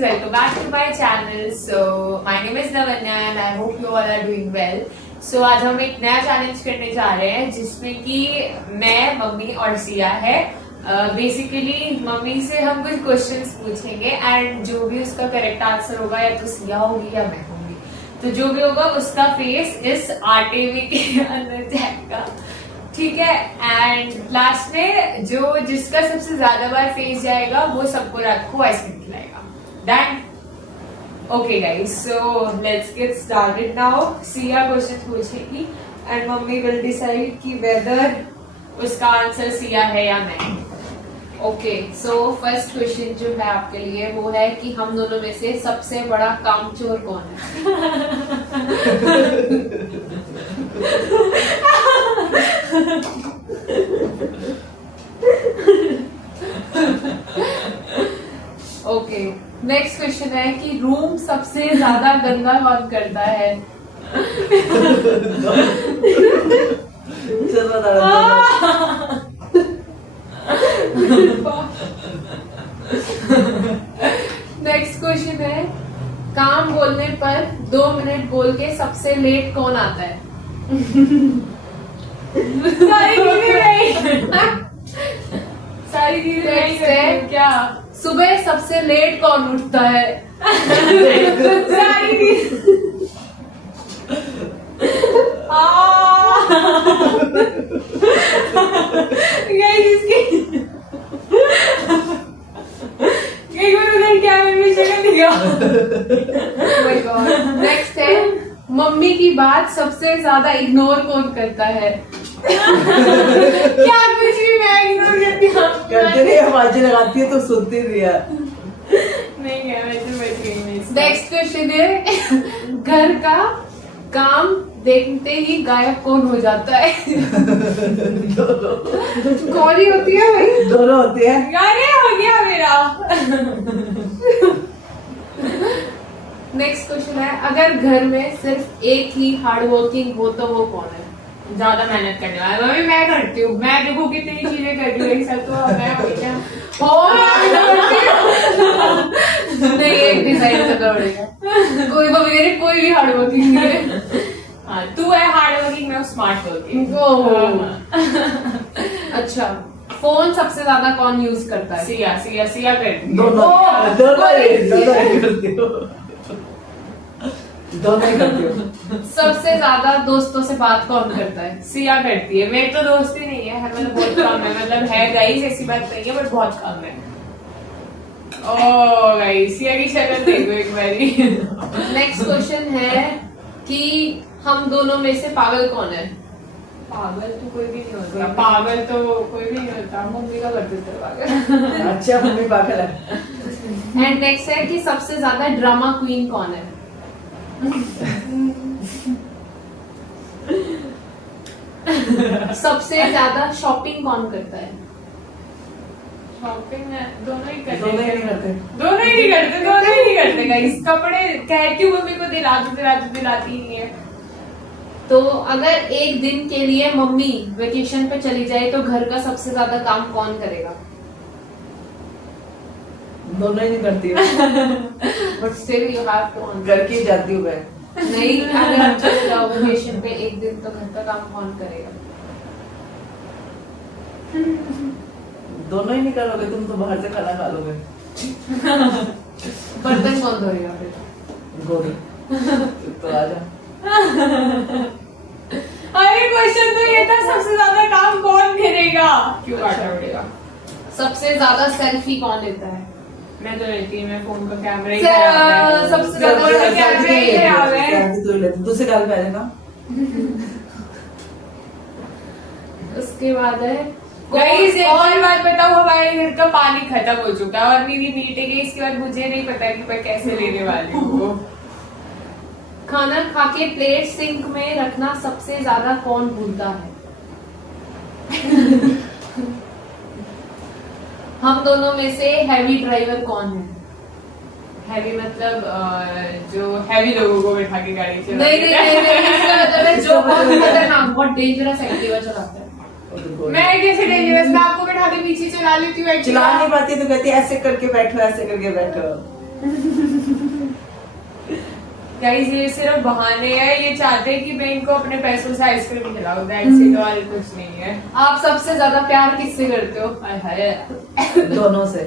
welcome back to my channel. So my name is Lavanya and I hope you all are doing well. So आज हम एक नया challenge करने जा रहे हैं जिसमें कि मैं, मम्मी और सिया है. बेसिकली मम्मी से हम कुछ क्वेश्चंस पूछेंगे एंड जो भी उसका करेक्ट आंसर होगा या तो सिया होगी या मैं होंगी. तो जो भी होगा उसका फेस इस आरटीवी के अंदर जाएगा, ठीक है. एंड लास्ट में जिसका सबसे ज्यादा बार फेस जाएगा वो सबको रात को आइसक्रीम खिलाएगा. Done? Okay guys, so let's get started now. Siya question पूछेगी एंड मम्मी विल डिसाइड कि वेदर उसका आंसर सिया है या मैं. ओके, सो फर्स्ट क्वेश्चन जो है आपके लिए वो है कि हम दोनों में से सबसे बड़ा कामचोर कौन है? ओके, नेक्स्ट क्वेश्चन है कि रूम सबसे ज्यादा गंदा कौन करता है? नेक्स्ट क्वेश्चन है काम बोलने पर 2 मिनट बोल के सबसे लेट कौन आता है? सारी चीजें है क्या? सुबह सबसे लेट कौन उठता है? नेक्स्ट है मम्मी की बात सबसे ज्यादा इग्नोर कौन करता है? क्या कुछ भी मैं इग्नोर करती नहीं, आवाजें लगाती है तो सुनती नहीं है. नहीं है, वैसे बच गई. नेक्स्ट क्वेश्चन है घर का काम देखते ही गायब कौन हो जाता है? कौन ही होती है भाई? दोनों होती है. अरे हो गया मेरा. नेक्स्ट क्वेश्चन है अगर घर में सिर्फ एक ही हार्ड वर्किंग हो तो वो कौन है? ज्यादा मेहनत करने वाला. मम्मी मैं करती हूँ, मैं देखो कितनी चीजें कर रही हूँ एक साथ. तो मैं नहीं, एक डिसाइड करना पड़ेगा. कोई मम्मी कह रही कोई भी हार्ड वर्किंग नहीं है. हाँ, तू है हार्ड वर्किंग, मैं स्मार्ट वर्किंग. अच्छा, फोन सबसे ज्यादा कौन यूज करता है? सिया. सिया सिया करती है. दोनों ही करती हो. सबसे ज्यादा दोस्तों से बात कौन करता है? सिया करती है. मेरी तो दोस्ती नहीं है, मतलब बहुत कम है. मतलब है गाइस, ऐसी बात नहीं है, बट बहुत कम है. ओ गाइस, सिया की शक्ल देखो एक बारी. नेक्स्ट क्वेश्चन है कि हम दोनों में से पागल कौन है? पागल तो कोई भी नहीं होता. पागल तो कोई भी नहीं होता. मम्मी का कर देते पागल. अच्छा, मम्मी पागल है. एंड नेक्स्ट है कि सबसे ज्यादा ड्रामा क्वीन कौन है? सबसे ज्यादा शॉपिंग कौन करता है? शॉपिंग दोनों ही करते. दोनों ही नहीं करते. दोनों ही नहीं करते. दोनों ही नहीं करते गाइस. कपड़े कहती हूँ मम्मी को दिलाती नहीं है. तो अगर एक दिन के लिए मम्मी वेकेशन पे चली जाए तो घर का सबसे ज्यादा काम कौन करेगा? दोनों ही नहीं करती. But still you have to. घर की जाती हूँ मैं. नहीं, अगर आप चले जाओ वेकेशन पे एक दिन तो घर का काम कौन करेगा? दोनों ही नहीं करोगे, तुम तो बाहर से खाना खा लोगे. बर्तन कौन धोएगा फिर? गोरी तो आजा. अरे क्वेश्चन तो ये था सबसे ज्यादा काम कौन करेगा. क्यों काटना पड़ेगा? सबसे ज्यादा सेल्फी कौन लेता है? मैं तो लेती हूँ. मैं फोन का कैमरा ही सबसे ज्यादा कैमरा ही खराब है. दूसरे गाल पे आ जाएगा. उसके बाद है गाइस, एक और बात बताओ, हमारे घर का पानी खत्म हो चुका है और मेरी मीटिंग है. इसके बाद मुझे नहीं पता कि मैं कैसे लेने वाली हूँ. खाना खा के प्लेट सिंक में रखना सबसे ज्यादा कौन भूलता है? हम दोनों में से हैवी ड्राइवर कौन है? हैवी मतलब जो हैवी लोगों को बैठा के गाड़ी चलाता है. नहीं, जो बहुत खतरनाक, बहुत डेंजरस एक्टिवा चलाता है. मैं कैसे डेंजरस? मैं आपको बैठा के पीछे चला लेती हूँ. चला नहीं पाती तो कहती है ऐसे करके बैठो, ऐसे करके बैठो. गाइस ये सिर्फ बहाने हैं, ये चाहते हैं कि मैं इनको अपने पैसों से आइसक्रीम खिलाऊं, दैट्स इट, और कुछ नहीं है। आप सबसे ज्यादा प्यार किससे करते हो? हाय हाय। दोनों से।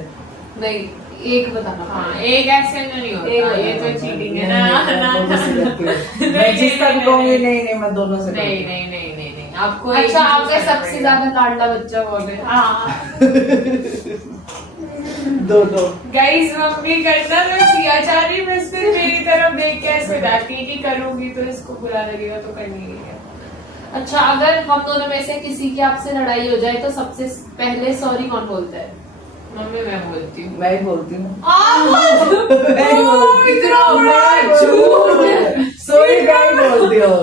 नहीं, एक बताना। हाँ, एक ऐसे नहीं होता, ये तो चीटिंग है ना। दोनों से करती हूँ। मैं जिस तक कहूंगी नहीं मैं दोनों से करती हूँ। नहीं आपको अच्छा, आपका सबसे ज्यादा लाडला बच्चा कौन है? हाँ दोनों। गाइस मम्मी करना तो सिया चाह रही, मैं सिर्फ मेरी तरफ देख के ऐसे जाती कि करूंगी तो इसको बुरा लगेगा तो करनी ही है। अच्छा, अगर हम दोनों में से किसी की आपसे लड़ाई हो जाए तो सबसे पहले सॉरी कौन बोलता है? मम्मी मैं बोलती हूँ। मैं ही बोलती हूँ। सॉरी मैं ही बोलती हूँ।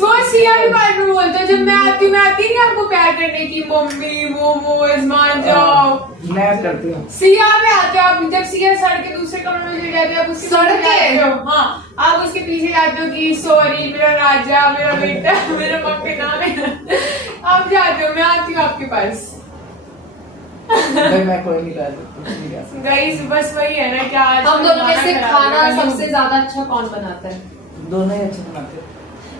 वो सिया भी बाद में बोलते हैं, जब मैं आती नहीं आपको प्यार करने की, मम्मी मोमोज मान जाओ। मैं करती हूँ। सिया में आते हो आप, जब सिया सड़ के दूसरे कमरे में चले जाते हो, आप उसके सड़ पीछे के? जाते हो। हाँ, आप उसके पीछे जाते हो कि सॉरी मेरा राजा, मेरा बेटा, मेरा मम्मी नाम है। आप जाते हो, मैं आती हूँ आपके पास। मैं कोई नहीं करती, कुछ नहीं कर सकती। गाइस बस वही है ना, क्या हम दोनों में से खराब खाना है। सबसे ज्यादा अच्छा कौन बनाता है? दोनों ही अच्छे बनाते हैं।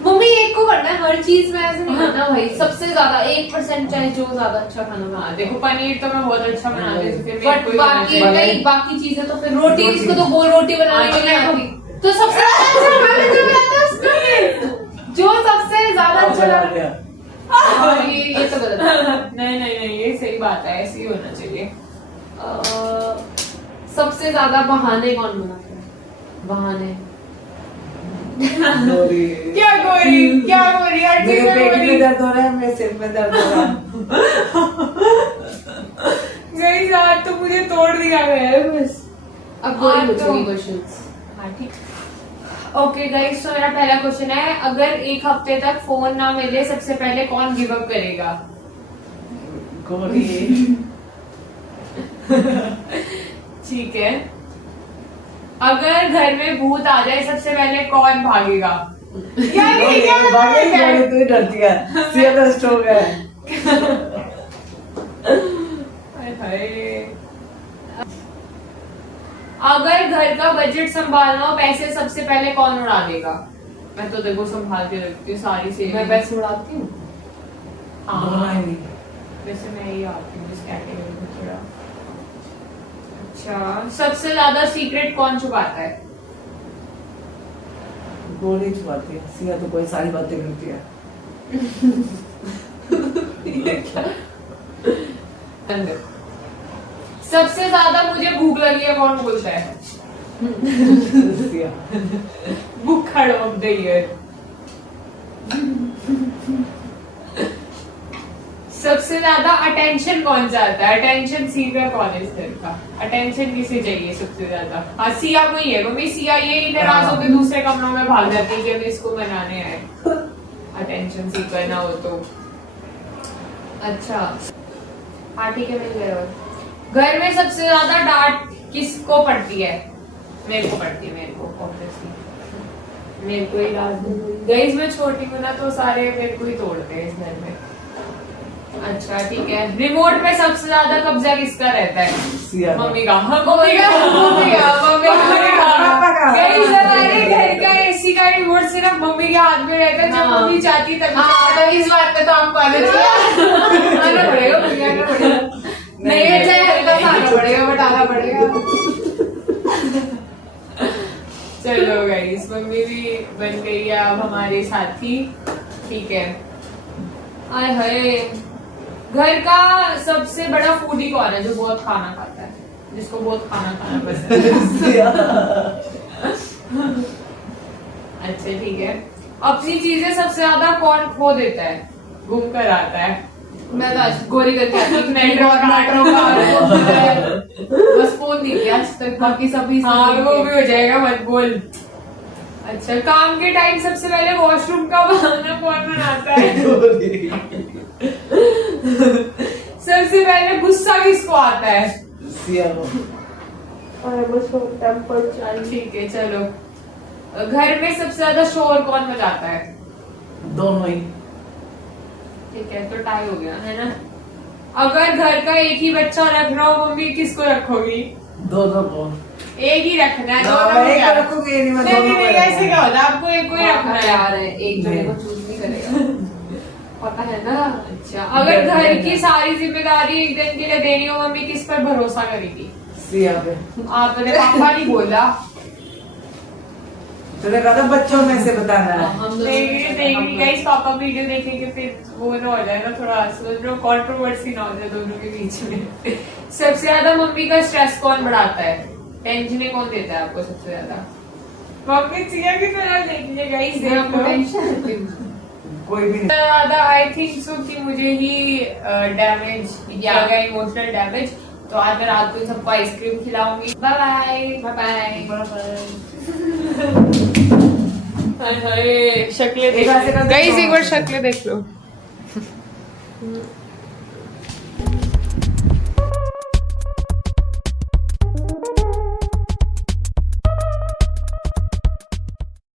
मम्मी एक को करना है, हर चीज में ऐसे नहीं करना भाई। सबसे ज्यादा 1% चाहे जो ज्यादा अच्छा खाना बना। हाँ देखो, पनीर तो मैं बहुत अच्छा बनाती हूँ, फिर मेरे बट को ही बाकी बनाना चाहिए। नहीं, बाकी चीजें तो फिर रोटी, इसको तो गोल रोटी बनाने हाँ, के लिए तो आती। तो सबसे अच्छा खाना जो बनाता है उसमें जो सबसे ज्यादा अच्छा बना लगता दिया। है। हाँ, ये तो गलत है। नहीं ये सही बात है, ऐसे ही होना चाहिए। सबसे ज्यादा बहाने कौन बनाता है? बहाने। गोरी। क्या गोरी हर चीज मेरे में पेट में गोरी। दर्द हो रहा है, मेरे सिर में दर्द हो रहा है। गई रात तो मुझे तोड़ दिया गया है बस। अब गोरी हाँ, तो- पूछेगी क्वेश्चंस। हाँ ठीक। ओके गाइस, तो मेरा पहला क्वेश्चन है, अगर एक हफ्ते तक फोन ना मिले सबसे पहले कौन गिव अप करेगा? गोरी। ठीक है। अगर घर में भूत आ जाए सबसे पहले कौन भागेगा? भागेगी गोरी, तू ही डरती है। सिया तो स्ट्रोंग है। हाय। अगर घर का बजट संभालना हो, पैसे सबसे पहले कौन उड़ा देगा? मैं तो देखो संभाल के रखती हूँ सारी सेविंग। मैं पैसे उड़ाती हूँ। दोनों हाँ ही। वैसे मैं ही आती हूँ इस कैटेगरी में थोड़ा। अच्छा, सबसे ज्यादा सीक्रेट कौन छुपाता है? गोली छुपाती है, सिया तो कोई सारी बातें करती है। सबसे ज्यादा मुझे भूख लगी है कौन बोलता है? सिया। भूखड़ ऑफ द ईयर। सबसे ज्यादा अटेंशन कौन चाहता है? अटेंशन सीकर कौन है इस घर का? अटेंशन किसे चाहिए सबसे ज्यादा? हाँ सिया को ही है। मम्मी सिया ये नाराज होकर दूसरे कमरों में भाग जाती है कि हमें इसको मनाने आए। अटेंशन सीकर ना हो तो। अच्छा हाँ ठीक है, मिल गया। घर में सबसे ज्यादा डांट किसको पड़ती है? मेरे को पड़ती है, मेरे को ऑब्वियसली मेरे को ही डांट। गाइस मैं छोटी हूँ ना, तो सारे मेरे को ही तोड़ते हैं इस घर में। अच्छा ठीक है। रिमोट पे सबसे ज्यादा कब्जा किसका रहता है? सिया। मम्मी का। हाँ, मम्मी का। गाइस हमारे घर का एसी का रिमोट सिर्फ मम्मी के हाथ में रहता है, जब हाँ। मम्मी चाहती तभी। हाँ, तो इस बात पे तो आपको आना चाहिए। आना पड़ेगा, मुझे आना पड़ेगा। नहीं है चाहे हल्का सा आना पड़ेगा, बट आना पड़ेगा। चलो गाइस, मम्मी भी बन गई है अब हमारे साथी। ठीक है। आय हाय, घर का सबसे बड़ा फूडी कौन है जो बहुत खाना खाता है, जिसको बहुत खाना पसंद है? सिया। अच्छा ठीक है। अपनी चीजें सबसे ज्यादा कौन खो देता है, गुम कर आता है? मैं तो आज गोरी करके आती हूँ। मेट्रो का बस फोन नहीं किया आज तक, बाकी सभी हाँ वो भी हो जाएगा, मत बोल। अच्छा, काम के टाइम सबसे पहले वॉशरूम का बहाना कौन बनाता है? गोरी। सबसे पहले गुस्सा किसको आता है? सिया को। ठीक है चलो। घर में सबसे ज्यादा शोर कौन मचाता है? दोनों ही। ठीक है, तो टाई हो गया है ना। अगर घर का एक ही बच्चा रख रहा हो, मम्मी किसको रखोगी? दोनों को। एक ही रखना है, ना, दोनों मैं को एक क्या? रखूंगी, नहीं, मैं नहीं दोनों नहीं को नहीं, ऐसे रखूंगी। क्या होता है, आपको एक को ही रखना है। प्यार है, एक जने नहीं। को चूज नहीं करेगा। पता है ना। अच्छा, अगर घर की सारी जिम्मेदारी एक दिन के लिए देनी हो, मम्मी किस पर भरोसा करेगी? सिया पे। आपने पापा नहीं बोला। तूने कहा था बच्चों में से बताना है। हम नहीं गाइस, पापा वीडियो देखेंगे फिर वो ना हो जाए ना, थोड़ा समझ लो कंट्रोवर्सी ना हो जाए दोनों के बीच में। सबसे ज्यादा मम्मी का स्ट्रेस कौन बढ़ाता है? टेंशन कौन देता है आपको सबसे ज्यादा? मम्मी सिया की तरह देखिए गाइस, मैं आपको देखो। टेंशन देती हूँ। कोई भी नहीं। ज्यादा आई थिंक सो कि मुझे ही डैमेज किया गया, इमोशनल डैमेज। तो आज मैं रात को सबको आइसक्रीम खिलाऊंगी। Bye bye bye bye. शक्लें एक ऐसे कर गाइस, एक बार देखो। शक्लें देख लो।